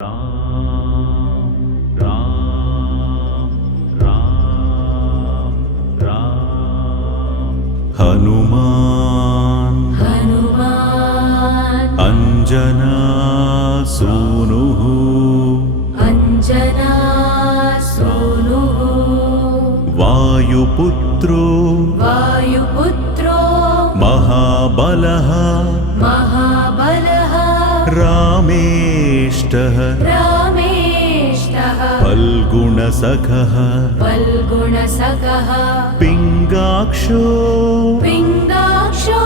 राम राम राम राम हनुमान हनुमान अंजना सूनुः अंजना सूनुः वायुपुत्रो वायुपुत्रो महाबलः महाबलः रामेष्टः रामेष्टः फल्गुणसखः फल्गुणसखः पिङ्गाक्षो पिङ्गाक्षो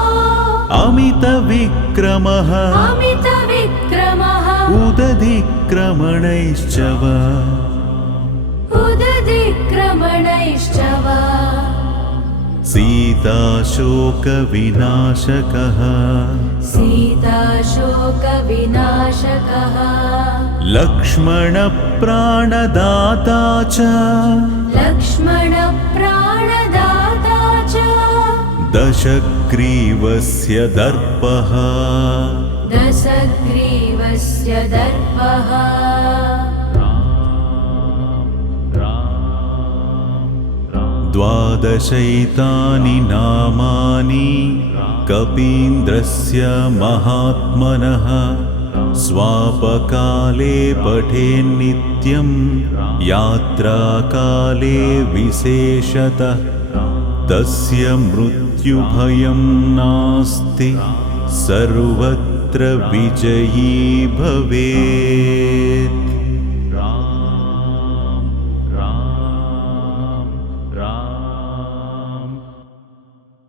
अमितविक्रमः अमितविक्रमः उदधिक्रमणैश्च वा उदधिक्रमणैश्च वा सीताशोकविनाशकः सीताशोकविनाशकः लक्ष्मणप्राणदाता च लक्ष्मणप्राणदाता च दशग्रीवस्य दर्पः दशग्रीवस्य दर्पः द्वादशैतानि नामानि कपीन्द्रस्य महात्मनः स्वापकाले पठेन्नित्यं यात्राकाले विशेषतः तस्य मृत्युभयं नास्ति सर्वत्र विजयी भवेत्।